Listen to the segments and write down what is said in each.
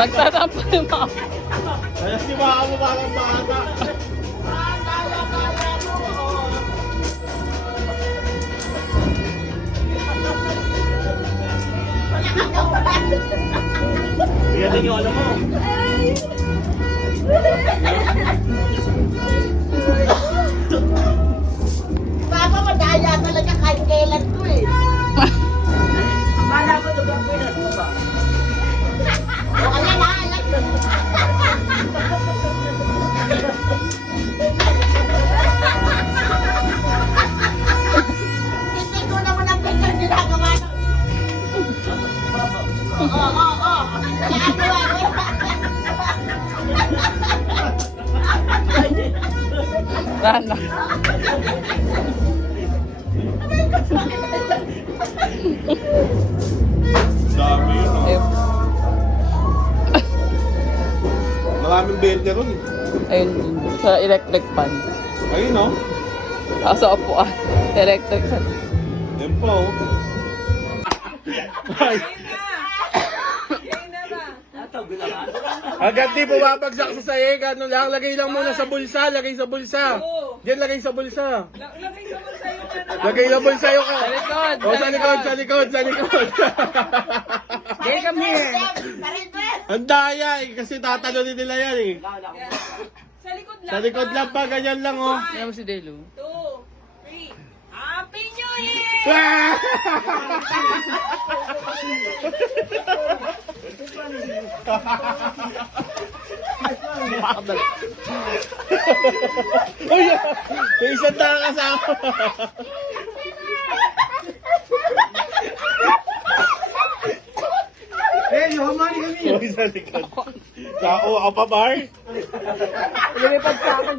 Nagtatampo yung mga. Kaya si Mama mo parang bata. Yan din yung ano mo. Papa, madaya talaga kahit kailan ko eh. Mana ko lugar ko yun, ano ba? O, alam. Hindi ko naman ang picture ginagawa ng... Oo. Rana. Dami yun, oh. Eh, Maraming bente ron, eh. ayun, sa electric fan. Ayun, oh. Sa upuan. Electric fan. Yan pa, oh. Ay. Agad di bumabagsak sa sahig, ano lang, lagay lang muna sa bulsa, lagay sa bulsa. Diyan, lagay sa bulsa. Lagay sa bulsa yung... Sa likod! Oh, sa likod. Hey, come here! Ang daya, eh, kasi tatalo nila yan, eh. Sa likod lang. Sa likod lang pa, ganyan lang, oh. Yan mo si Delu. 2, 3. Happy New Year! Ah! Uy, may isang tanga kasama. Eh, humani kami. Uy, sa likod. Sao, ako pa, Bar? Lumipad sa akin.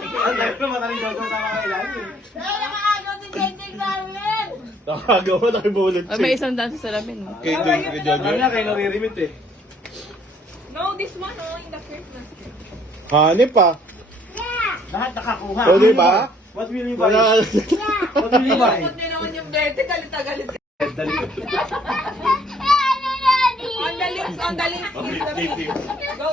Ang dahil ko mataling daw sa kailan. Kaya nakaagaw si Jending namin. Nakagawa, nakibulot Ay, may isang dance sa salamin. No? Kay Jojo. Ano na kayo nare-remit eh. No, this one, oh, in the first one. Hanip pa. Lahat nakakuha. O, di ba? What will you buy? Wala. What will you buy? Huwag niya naman yung bete, galit. Dali. On the lips, Go.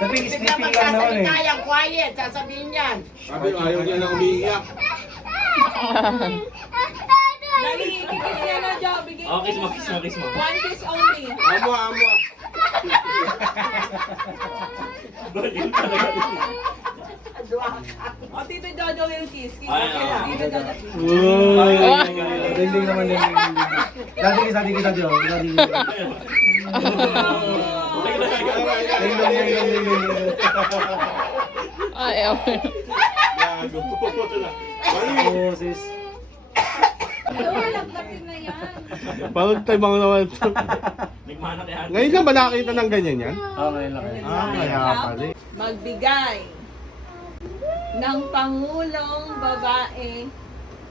Tapi Bigla sleeping lang naman eh. magsasalita yung quiet, sasabihin yan. Sabi, ayaw niya na umiiyak. Dali, kikis niya na, Jo. Bigay mo. Kiss mo. One kiss only. Amo. O, Tito Jojo will kiss. Tito Ay, Jojo. Dinding naman din. Dati kita. Ay, okay. Gago. Oh, sis. Parang tayo mga naman. Ngayon lang ba nakakita ng ganyan yan? Okay lang. Kaya pala eh. Magbigay ng pangulong babae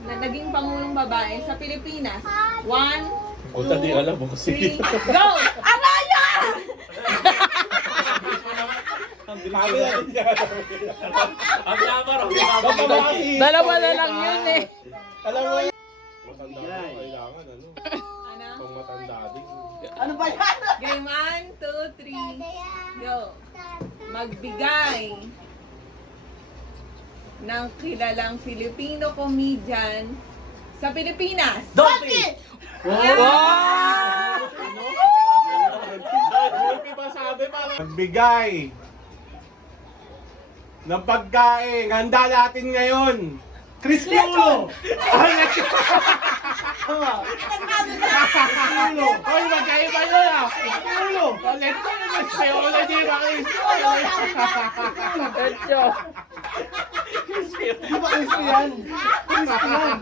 na naging pangulong babae sa Pilipinas. 1, 2, 3, go! Araya! Dalawa na lang yun eh. Alam mo yun? Matanda mo, kailangan ano? Ano? Pang matanda din. Ano ba yan? Game 1, 2, 3, go! Magbigay ng kilalang Filipino comedian sa Pilipinas. Donkey! Nagbigay ng pagkain. Handa natin ngayon. Chris Piolo! Hoy, magkaiba yun ah! Piolo! Ulit ko yung mas Piolo, di ba? Tetyo. Di ba crispy yan? Crispy yan.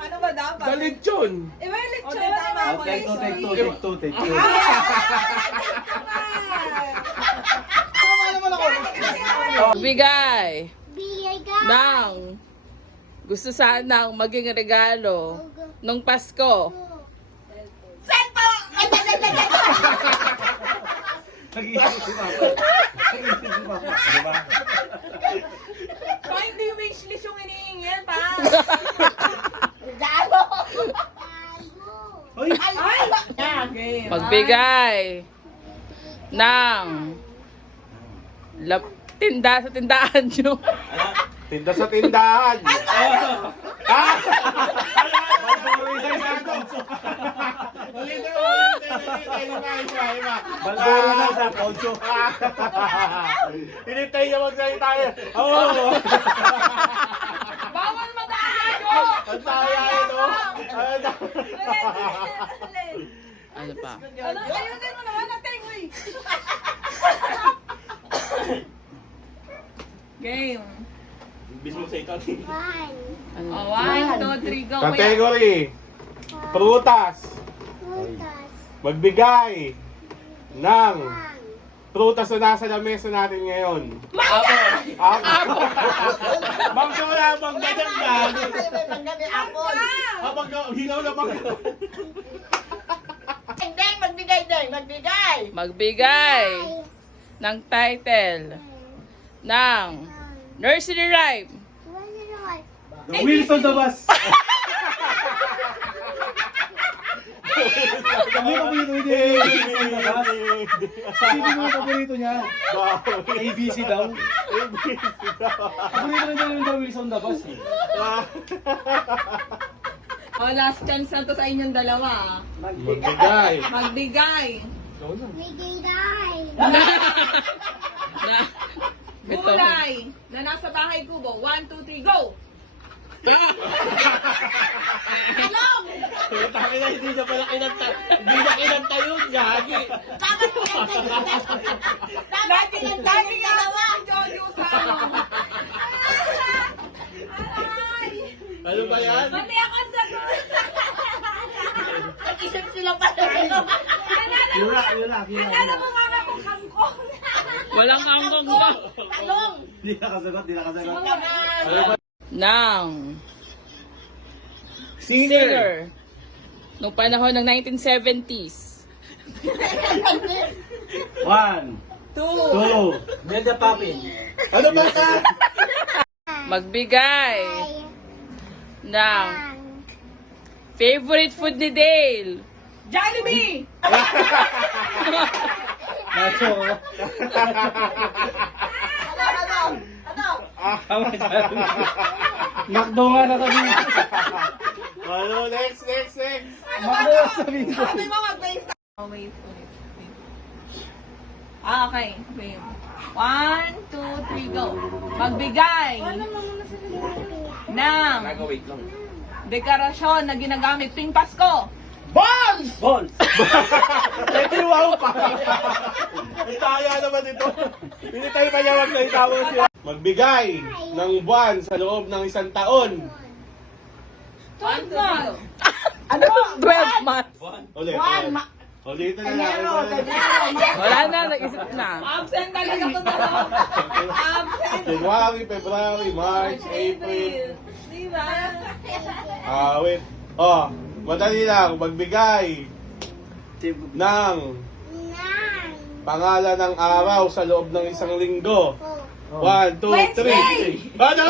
Ano ba dapat? Galit yun! Eh, may lechon. Tama ako. Take two. Bigay ng gusto sanang maging regalo nung Pasko. Nag-iisip si Papa. Nag-iisip si Papa. Diba? Pa, hindi wishlist yung hinihingi pa. Gago. Hoy! Ay! Game. Magbigay ng tinda sa tindahan nyo. Tinda sa tindahan. Ha? Balboro isa isa Poncho. Ulitin. Iba. Balboro na sa Poncho. Hinintay niya magsalita tayo. Oo. Bawal madaya nyo! Ang taya ito. Ano pa? Ayunin mo naman natin, uy! Game. Bismo sa ito. Ano? Oh, 1, 2, 3, go. Kuya. Category. Prutas. Magbigay ng prutas na nasa lamesa natin ngayon. Apo. Bang wala bang ganyan yan. Habang hilaw na bang. Hindi, magbigay din, magbigay. Magbigay ng title ng nursery rhyme. The wheels on the bus. Ano yung paborito niya? The wheels on the bus. Hindi mo yung paborito niya. ABC daw. Paborito na niya yung The wheels on the bus eh. Oh, last chance na to sa inyong dalawa. Magbigay. Magbigay. Ito. Gulay na nasa bahay kubo. 1, 2, 3, go! Tangin na hindi niya pala kinanta. Hindi niya kinanta yun, gagi. Lagi nga naman ang Jojo sa Ano ba yan? Mali ako ang sagot. Nag-isip sila pa rin. Ano mo nga ako kangkong? Walang kangkong ba? Talong. Di nakasagot, di nakasagot. Ng Singer. singer nung panahon ng 1970s. 1, 2. 2. Mega Papin. Ano ba ka? Magbigay ng favorite food ni Dale. Jollibee! Nacho. Tama dyan. Makdo nga na sabi. Ano, next. Makdo nga sabi ko. Sabi mo mag-face ka. Oh, wait. Ah, okay. Wait. 1, 2, 3, go. Magbigay ng dekorasyon na ginagamit tuwing Pasko. Balls! Balls. Nagtiwaw pa. Ang taya naman ito. Hindi tayo mayawag na itawag siya. Magbigay ng buwan sa loob ng isang taon. 1, 2, go. Ano? 12 months. Ulit. Ulitin na Enero, natin. Enero. Wala na, nag-isip na. Absent talaga ito dalawa. Absent. January, February, March, April. Diba? Wait. Oh, madali lang. Magbigay ng pangalan ng araw sa loob ng isang linggo. 1, 2, 3. Ano?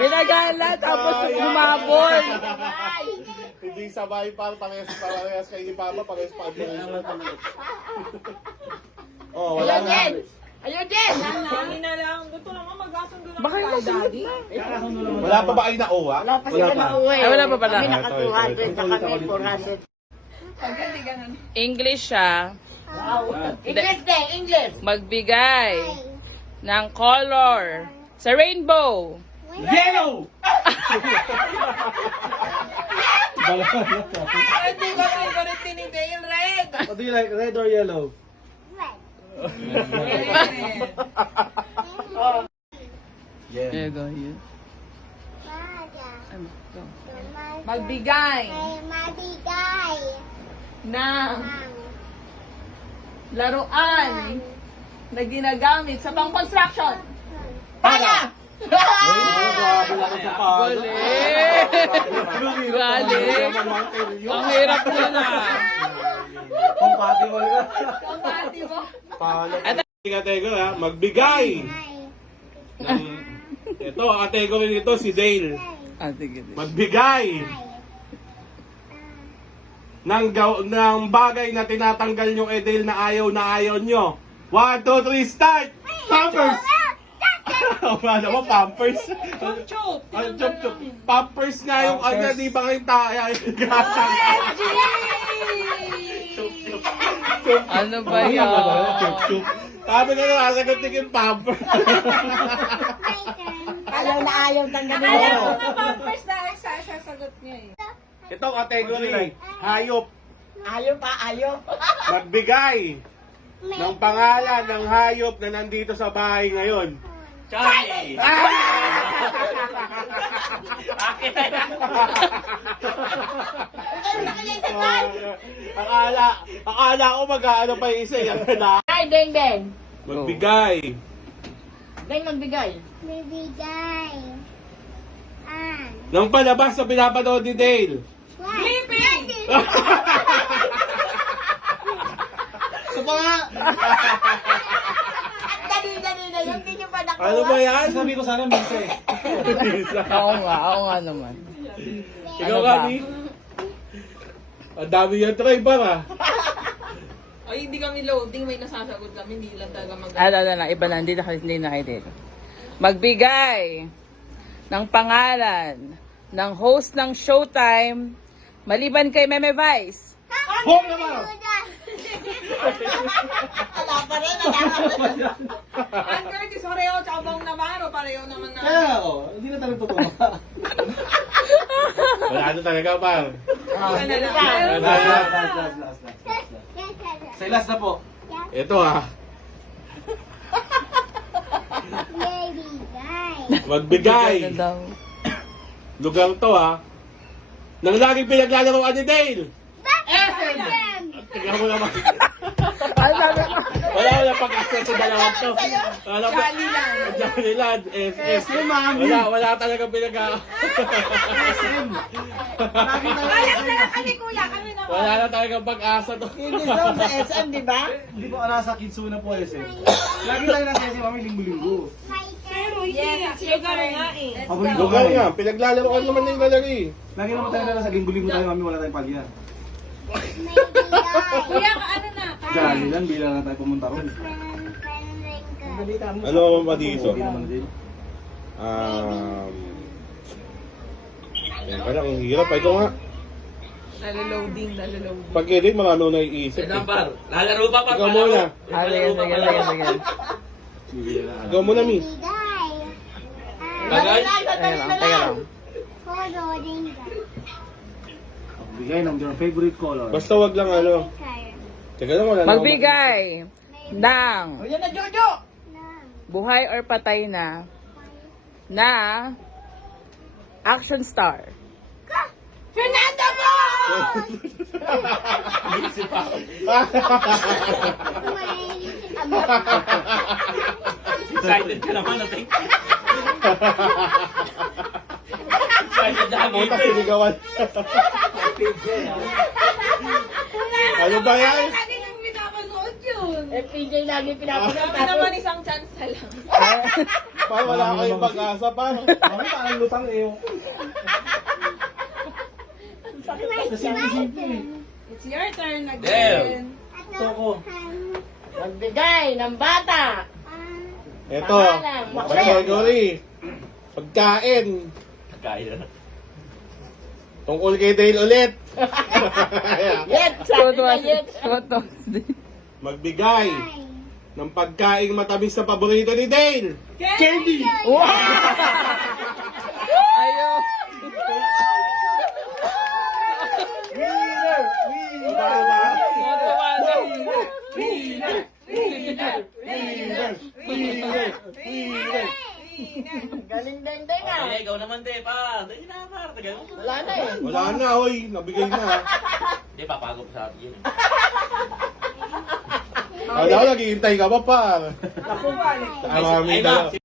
Binagala, tapos humabol. Hindi sabay pa, parehas kayo ni Papa, parehas pa. Oh, wala na. Ayun din. Hindi na lang. Gusto naman mag-asundo lang Baka tayo, Daddy. Wala pa ba kayo nauwa? Wala pa sila na uwi. Ay, wala pa pala. Kami naka 200 na kami, 400. Pag hindi ganun. English siya. English din, English. Magbigay ng color sa rainbow. Yellow! Hindi ko favorite ni Dale Red. What do you like, red or yellow? Yeah. There you go, you. Ano? Go. Magbigay ng laruan na ginagamit sa pang-construction. Pala! Galing! Galing! Ang hirap nyo na. Compatible ka. Compatible. Paano? Category ha, magbigay ng... Ito, ang category nito si Dale. Ah, sige. Magbigay ng bagay na tinatanggal nyo kay Dale na ayaw nyo. 1, 2, 3, start! Pampers! Wala naman, Pampers. Chup. Ay, chup. Pampers nga yung ano, di ba kayong taya? Ano ba yan? Chup. Sabi ko na, sasagutin yung Pampers. Ayaw na ayaw tanggalin Alam ko mo. na Pampers dahil sa sasagot niya eh. Ito, category, hayop. Ayaw pa, ayaw. Magbigay ng pangalan ng hayop na nandito sa bahay ngayon. Charlie! Akala ko mag-ano pa yung isa. Yan na. Ay, Deng Deng. Magbigay. Deng, magbigay. Bibigay. Ng palabas na pinapanood ni Dale. Sleeping! Ito pa nga! Dali na, yung di nyo pa nakuha. Ano ba yan? Sabi ko sana minsa eh. Oo nga naman. Ikaw Ano ba? kami? Ang dami yung driver ah. Ay, hindi kami loading. May nasasagot kami. Hindi lang talaga mag- Ano, iba na, hindi na kayo dito. Magbigay ng pangalan ng host ng Showtime maliban kay Meme Vice. Home naman! Wala pa rin. Ang Curtis, pareho. Tsaka Bong Navarro, pareho naman na. Kaya ako, hindi na tayo totoo. Wala na talaga pa. Ano na lang. Last. Say last na po. Ito ah. Bibigay. Magbigay. Ano daw? Lugar to ah. Nang laging pinaglalaroan ni Dale. Tingnan mo naman. Ay, sabi ko. Wala pag-asa sa dalawang to. Wala pa. Johnny Land. SS. Wala talaga Alam na lang kami, kuya. Kami naman. Wala na talaga pag-asa to. Hindi sa SM, di ba? Hindi po nasa Kidsuna po eh. Lagi tayo nasa SM kami linggo-linggo. Pero yes, lugar nga eh. Paborito Lugar kami. nga. Pinaglalaroan naman na yung lalaki. Lagi naman tayo nasa linggo-linggo tayo kami, wala tayong pagyan. Bibigay. Kuya, ano na? Dali lang, bilang na tayo pumunta ron. Balita mo. Ano naman pa dito? Okay naman din. Yan pala, ang hirap. Ito nga. Naloloading. Pag-edit, marami na naiisip. Lalaro pa pa. Ikaw muna. Ah, sige. Ikaw muna, Mi. Bibigay. Bagay? Teka lang. Koloring ka. Bigay ng your favorite color. Basta wag lang ano. Teka lang, wala na ako Magbigay ng O yan na, Jojo. buhay or patay na action star. Fernando mo! Excited ka naman, natin. Excited na kami. Puta, sinigawan. Ano ba yan? Lagi nang pinapanood yun. Eh, PJ lagi pinapanood. Kami naman isang chance na lang. Pa, wala kayong pag-asa pa. Kami parang lutang eh. Kasi simple eh. It's your turn Damn. again. Toko. Magbigay ng bata. Ito, category. Pagkain. Kaya na. Tungkol kay Dale ulit. Yet, sabi Tuto. na yet. Magbigay ng pagkain matamis sa paborito ni Dale. Candy! Ayaw. Winner! Galing Deng Deng ah. Ay, ikaw naman, te, pa. Dali na, pa. Tagal mo. Wala na eh. Wala na, hoy. Nabigay na. Hindi, papago pa sa atin yun. Wala, naghihintay ka pa pa. Nakuha. Ay, Ay, ma, si